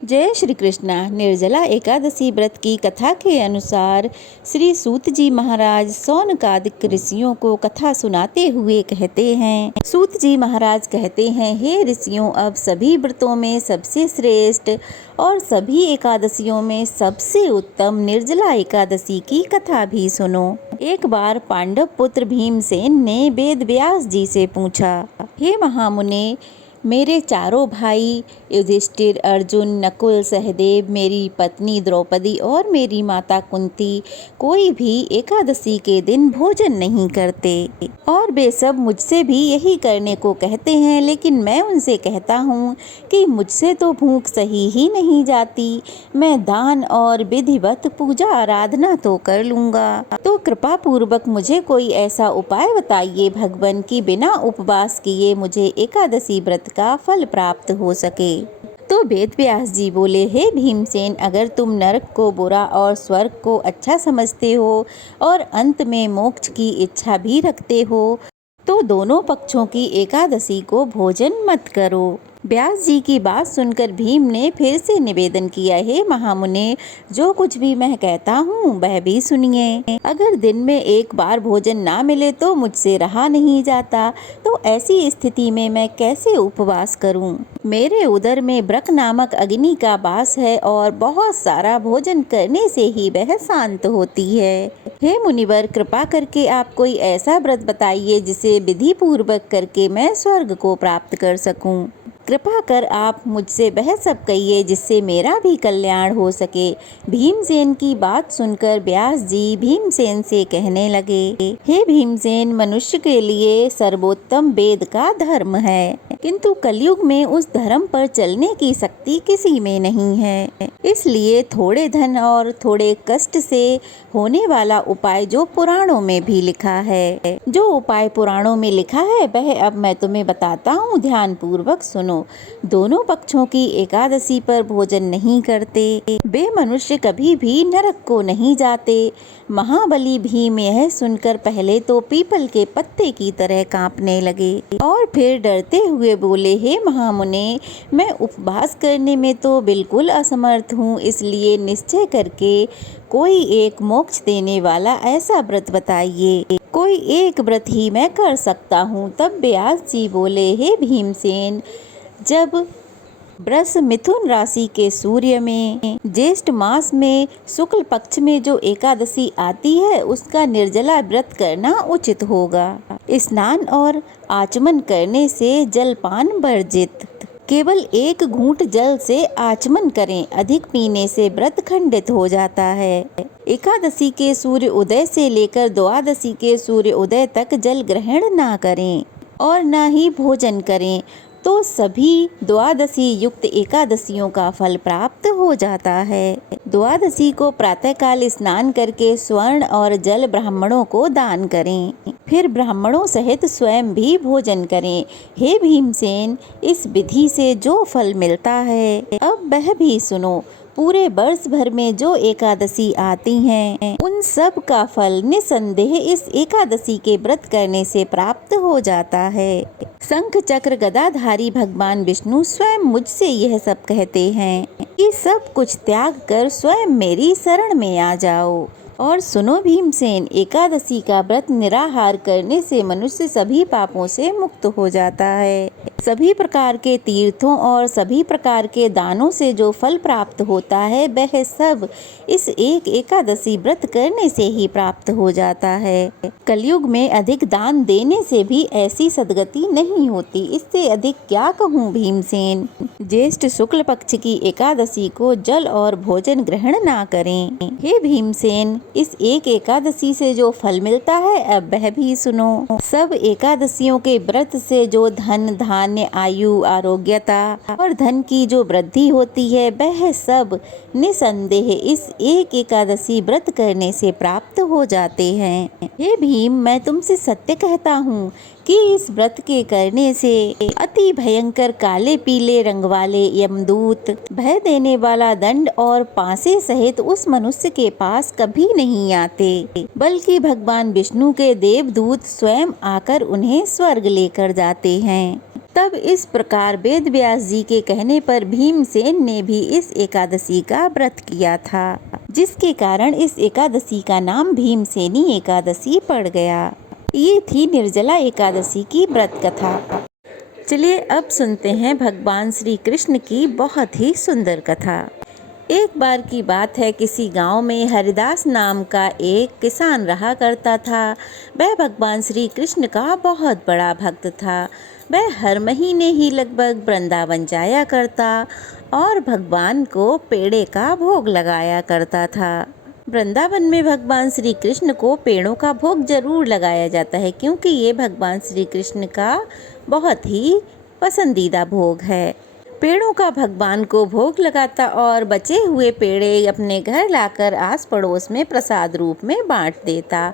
जय श्री कृष्णा। निर्जला एकादशी व्रत की कथा के अनुसार श्री सूत जी महाराज शौनकादिक ऋषियों को कथा सुनाते हुए कहते हैं। सूत जी महाराज कहते हैं, हे ऋषियों, अब सभी व्रतों में सबसे श्रेष्ठ और सभी एकादशियों में सबसे उत्तम निर्जला एकादशी की कथा भी सुनो। एक बार पांडव पुत्र भीमसेन ने वेद व्यास जी से पूछा, हे महामुने, मेरे चारों भाई युधिष्ठिर, अर्जुन, नकुल, सहदेव, मेरी पत्नी द्रौपदी और मेरी माता कुंती कोई भी एकादशी के दिन भोजन नहीं करते और वे सब मुझसे भी यही करने को कहते हैं, लेकिन मैं उनसे कहता हूँ कि मुझसे तो भूख सही ही नहीं जाती। मैं दान और विधिवत पूजा आराधना तो कर लूँगा, तो कृपा पूर्वक मुझे कोई ऐसा उपाय बताइए भगवान कि बिना उपवास किए मुझे एकादशी व्रत का फल प्राप्त हो सके। तो वेद व्यास जी बोले, हे भीमसेन, अगर तुम नरक को बुरा और स्वर्ग को अच्छा समझते हो और अंत में मोक्ष की इच्छा भी रखते हो, तो दोनों पक्षों की एकादशी को भोजन मत करो। व्यास जी की बात सुनकर भीम ने फिर से निवेदन किया, हे महामुने, जो कुछ भी मैं कहता हूँ वह भी सुनिए। अगर दिन में एक बार भोजन ना मिले तो मुझसे रहा नहीं जाता, तो ऐसी स्थिति में मैं कैसे उपवास करूँ? मेरे उदर में ब्रक नामक अग्नि का वास है और बहुत सारा भोजन करने से ही वह शांत होती है। हे मुनिवर, कृपा करके आप कोई ऐसा व्रत बताइए जिसे विधि पूर्वक करके मैं स्वर्ग को प्राप्त कर सकूं। कृपा कर आप मुझसे वह सब कहिए जिससे मेरा भी कल्याण हो सके। भीमसेन की बात सुनकर व्यास जी भीमसेन से कहने लगे, हे भीमसेन, मनुष्य के लिए सर्वोत्तम वेद का धर्म है, किंतु कलयुग में उस धर्म पर चलने की शक्ति किसी में नहीं है। इसलिए थोड़े धन और थोड़े कष्ट से होने वाला उपाय जो पुराणों में भी लिखा है, जो उपाय पुराणों में लिखा है वह अब मैं तुम्हें बताता हूँ, ध्यान पूर्वक सुनो। दोनों पक्षों की एकादशी पर भोजन नहीं करते वे मनुष्य कभी भी नरक को नहीं जाते। महाबली भीम यह सुनकर पहले तो पीपल के पत्ते की तरह कांपने लगे और फिर डरते हुए बोले, हे महामुने, मैं उपवास करने में तो बिल्कुल असमर्थ हूँ, इसलिए निश्चय करके कोई एक मोक्ष देने वाला ऐसा व्रत बताइए। कोई एक व्रत ही मैं कर सकता हूँ। तब व्यास जी बोले, हे भीमसेन, जब वृष मिथुन राशि के सूर्य में ज्येष्ठ मास में शुक्ल पक्ष में जो एकादशी आती है उसका निर्जला व्रत करना उचित होगा। स्नान और आचमन करने से जलपान वर्जित, केवल एक घूंट जल से आचमन करें, अधिक पीने से व्रत खंडित हो जाता है। एकादशी के सूर्य उदय से लेकर द्वादशी के सूर्य उदय तक जल ग्रहण ना करें और ना ही भोजन करें, तो सभी द्वादशी युक्त एकादशियों का फल प्राप्त हो जाता है। द्वादशी को प्रातःकाल स्नान करके स्वर्ण और जल ब्राह्मणों को दान करें, फिर ब्राह्मणों सहित स्वयं भी भोजन करें। हे भीमसेन, इस विधि से जो फल मिलता है अब वह भी सुनो। पूरे वर्ष भर में जो एकादशी आती हैं उन सब का फल निसंदेह इस एकादशी के व्रत करने से प्राप्त हो जाता है। शंख चक्र गदाधारी भगवान विष्णु स्वयं मुझसे यह सब कहते हैं कि सब कुछ त्याग कर स्वयं मेरी शरण में आ जाओ। और सुनो भीमसेन, एकादशी का व्रत निराहार करने से मनुष्य सभी पापों से मुक्त हो जाता है। सभी प्रकार के तीर्थों और सभी प्रकार के दानों से जो फल प्राप्त होता है वह सब इस एक एकादशी व्रत करने से ही प्राप्त हो जाता है। कलयुग में अधिक दान देने से भी ऐसी सद्गति नहीं होती। इससे अधिक क्या कहूँ भीमसेन। ज्येष्ठ शुक्ल पक्ष की एकादशी को जल और भोजन ग्रहण ना करें। हे भीमसेन, इस एक एकादशी से जो फल मिलता है अब वह भी सुनो। सब एकादशियों के व्रत से जो धन, धान्य, आयु, आरोग्यता और धन की जो वृद्धि होती है वह सब निसंदेह इस एक एकादशी व्रत करने से प्राप्त हो जाते हैं। हे भीम, मैं तुमसे सत्य कहता हूँ कि इस व्रत के करने से अति भयंकर काले पीले रंग वाले यमदूत, भय देने वाला दंड और पासे सहित उस मनुष्य के पास कभी नहीं आते, बल्कि भगवान विष्णु के देवदूत स्वयं आकर उन्हें स्वर्ग लेकर जाते हैं। तब इस प्रकार वेद व्यास जी के कहने पर भीमसेन ने भी इस एकादशी का व्रत किया था, जिसके कारण इस एकादशी का नाम भीमसेनी एकादशी पड़ गया। ये थी निर्जला एकादशी की व्रत कथा। चलिए अब सुनते हैं भगवान श्री कृष्ण की बहुत ही सुंदर कथा। एक बार की बात है, किसी गांव में हरिदास नाम का एक किसान रहा करता था। वह भगवान श्री कृष्ण का बहुत बड़ा भक्त था। वह हर महीने ही लगभग वृंदावन जाया करता और भगवान को पेड़े का भोग लगाया करता था। वृंदावन में भगवान श्री कृष्ण को पेड़ों का भोग जरूर लगाया जाता है, क्योंकि ये भगवान श्री कृष्ण का बहुत ही पसंदीदा भोग है। पेड़ों का भगवान को भोग लगाता और बचे हुए पेड़े अपने घर लाकर आस पड़ोस में प्रसाद रूप में बांट देता।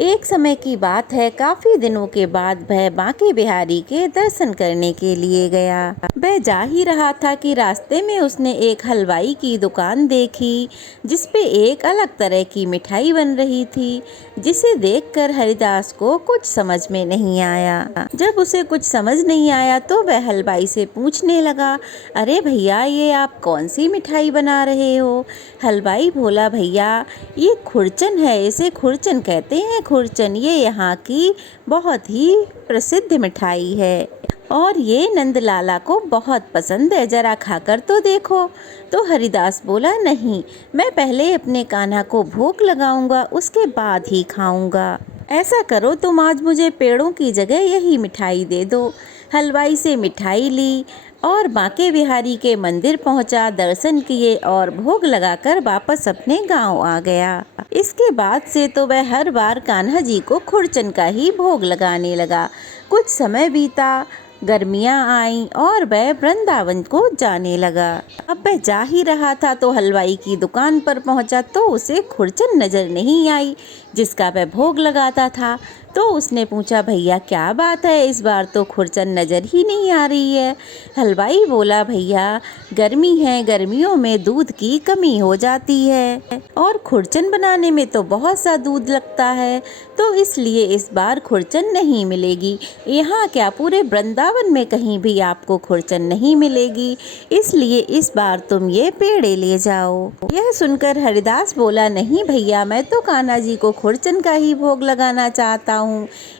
एक समय की बात है, काफी दिनों के बाद वह बांके बिहारी के दर्शन करने के लिए गया। वह जा ही रहा था कि रास्ते में उसने एक हलवाई की दुकान देखी, जिसपे एक अलग तरह की मिठाई बन रही थी, जिसे देखकर हरिदास को कुछ समझ में नहीं आया। जब उसे कुछ समझ नहीं आया तो वह हलवाई से पूछने लगा, अरे भैया, ये आप कौन सी मिठाई बना रहे हो? हलवाई बोला, भैया ये खुरचन है, इसे खुरचन कहते हैं। खुरचन ये यहाँ की बहुत ही प्रसिद्ध मिठाई है और ये नंदलाला को बहुत पसंद है, जरा खाकर तो देखो। तो हरिदास बोला, नहीं, मैं पहले अपने कान्हा को भोग लगाऊंगा, उसके बाद ही खाऊंगा। ऐसा करो, तुम आज मुझे पेड़ों की जगह यही मिठाई दे दो। हलवाई से मिठाई ली और बांके बिहारी के मंदिर पहुंचा, दर्शन किए और भोग लगाकर वापस अपने गांव आ गया। इसके बाद से तो वह हर बार कान्हा जी को खुरचन का ही भोग लगाने लगा। कुछ समय बीता, गर्मियां आईं और वह वृंदावन को जाने लगा। अब वह जा ही रहा था तो हलवाई की दुकान पर पहुंचा तो उसे खुरचन नजर नहीं आई, जिसका वह भोग लगाता था। तो उसने पूछा, भैया क्या बात है, इस बार तो खुरचन नज़र ही नहीं आ रही है। हलवाई बोला, भैया गर्मी है, गर्मियों में दूध की कमी हो जाती है और खुरचन बनाने में तो बहुत सा दूध लगता है, तो इसलिए इस बार खुरचन नहीं मिलेगी। यहाँ क्या, पूरे वृंदावन में कहीं भी आपको खुरचन नहीं मिलेगी, इसलिए इस बार तुम ये पेड़े ले जाओ। यह सुनकर हरिदास बोला, नहीं भैया, मैं तो कान्हा जी को खुरचन का ही भोग लगाना चाहता हूँ।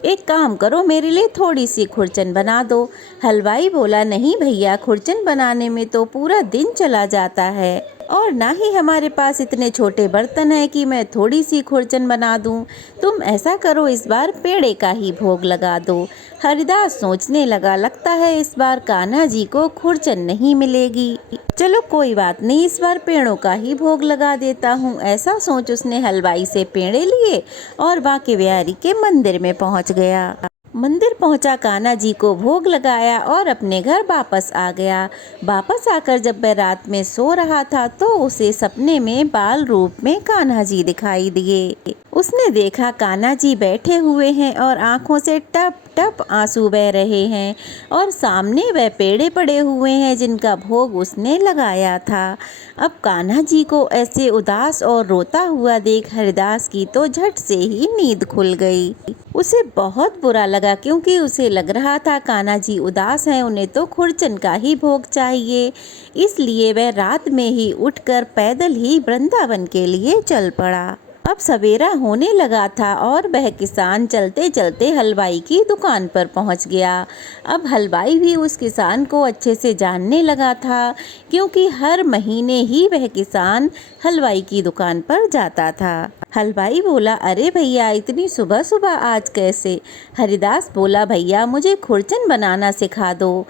एक काम करो, मेरे लिए थोड़ी सी खुरचन बना दो। हलवाई बोला, नहीं भैया, खुरचन बनाने में तो पूरा दिन चला जाता है और ना ही हमारे पास इतने छोटे बर्तन हैं कि मैं थोड़ी सी खुरचन बना दूं। तुम ऐसा करो, इस बार पेड़े का ही भोग लगा दो। हरिदास सोचने लगा, लगता है इस बार कान्हा जी को खुरचन नहीं मिलेगी। चलो कोई बात नहीं, इस बार पेड़ों का ही भोग लगा देता हूँ। ऐसा सोच उसने हलवाई से पेड़े लिए और बांके बिहारी के मंदिर में पहुँच गया। मंदिर पहुंचा, कान्हा जी को भोग लगाया और अपने घर वापस आ गया। वापस आकर जब वह रात में सो रहा था तो उसे सपने में बाल रूप में कान्हा जी दिखाई दिए। उसने देखा कान्हा जी बैठे हुए हैं और आंखों से टप टप आंसू बह रहे हैं और सामने वह पेड़े पड़े हुए हैं जिनका भोग उसने लगाया था। अब कान्हा जी को ऐसे उदास और रोता हुआ देख हरिदास की तो झट से ही नींद खुल गई। उसे बहुत बुरा लगा, क्योंकि उसे लग रहा था कान्हा जी उदास हैं, उन्हें तो खुरचन का ही भोग चाहिए। इसलिए वह रात में ही उठकर पैदल ही वृंदावन के लिए चल पड़ा। अब सवेरा होने लगा था और वह किसान चलते चलते हलवाई की दुकान पर पहुंच गया। अब हलवाई भी उस किसान को अच्छे से जानने लगा था, क्योंकि हर महीने ही वह किसान हलवाई की दुकान पर जाता था। हलवाई बोला, अरे भैया, इतनी सुबह सुबह आज कैसे? हरिदास बोला, भैया मुझे खुरचन बनाना सिखा दो।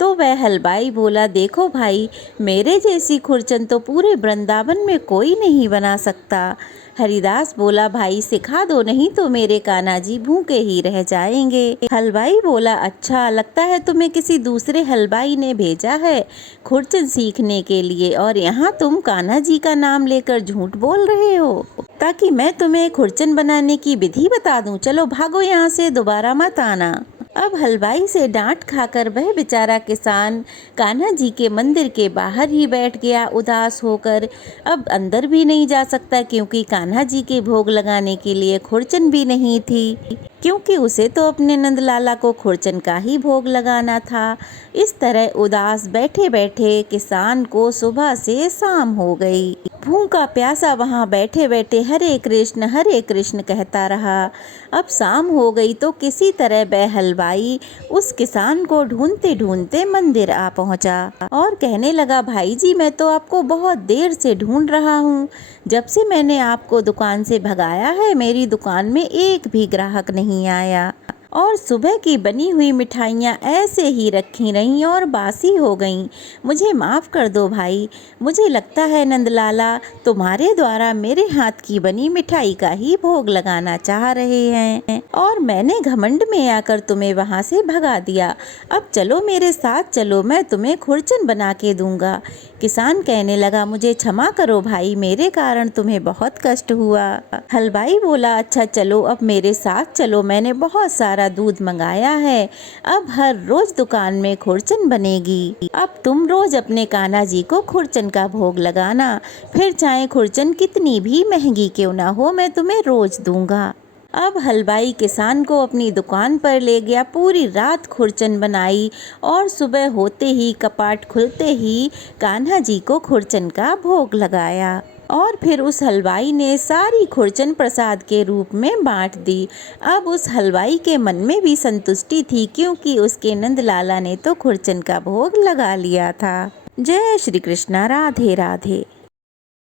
तो वह हलवाई बोला, देखो भाई, मेरे जैसी खुरचन तो पूरे वृंदावन में कोई नहीं बना सकता। हरिदास बोला, भाई सिखा दो, नहीं तो मेरे कान्हा जी भूखे ही रह जाएंगे। हलवाई बोला, अच्छा, लगता है तुम्हें किसी दूसरे हलवाई ने भेजा है खुरचन सीखने के लिए और यहाँ तुम कान्हा जी का नाम लेकर झूठ बोल रहे हो, ताकि मैं तुम्हें खुरचन बनाने की विधि बता दूं। चलो भागो यहाँ से, दोबारा मत आना। अब हलवाई से डांट खाकर वह बेचारा किसान कान्हा जी के मंदिर के बाहर ही बैठ गया उदास होकर। अब अंदर भी नहीं जा सकता क्योंकि कान्हा जी के भोग लगाने के लिए खुरचन भी नहीं थी, क्योंकि उसे तो अपने नंदलाला को खुरचन का ही भोग लगाना था। इस तरह उदास बैठे बैठे किसान को सुबह से शाम हो गई। भूखा प्यासा वहाँ बैठे बैठे हरे कृष्ण कहता रहा। अब शाम हो गई तो किसी तरह वह हलवाई उस किसान को ढूंढते ढूंढते मंदिर आ पहुँचा और कहने लगा, भाई जी मैं तो आपको बहुत देर से ढूंढ रहा हूँ। जब से मैंने आपको दुकान से भगाया है मेरी दुकान में एक भी ग्राहक नहीं आया और सुबह की बनी हुई मिठाइयाँ ऐसे ही रखी रहीं और बासी हो गईं। मुझे माफ़ कर दो भाई, मुझे लगता है नंदलाला तुम्हारे द्वारा मेरे हाथ की बनी मिठाई का ही भोग लगाना चाह रहे हैं और मैंने घमंड में आकर तुम्हें वहाँ से भगा दिया। अब चलो मेरे साथ चलो, मैं तुम्हें खुरचन बना के दूंगा। किसान कहने लगा, मुझे क्षमा करो भाई, मेरे कारण तुम्हें बहुत कष्ट हुआ। हलवाई बोला, अच्छा चलो अब मेरे साथ चलो, मैंने बहुत सारा दूध मंगाया है, अब हर रोज दुकान में खुरचन बनेगी। अब तुम रोज अपने कान्हा जी को खुरचन का भोग लगाना, फिर चाहे खुरचन कितनी भी महंगी क्यों ना हो, मैं तुम्हें रोज दूंगा। अब हलवाई किसान को अपनी दुकान पर ले गया, पूरी रात खुरचन बनाई और सुबह होते ही कपाट खुलते ही कान्हा जी को खुरचन का भोग लगाया और फिर उस हलवाई ने सारी खुरचन प्रसाद के रूप में बांट दी। अब उस हलवाई के मन में भी संतुष्टि थी क्योंकि उसके नंदलाला ने तो खुरचन का भोग लगा लिया था। जय श्री कृष्णा, राधे राधे।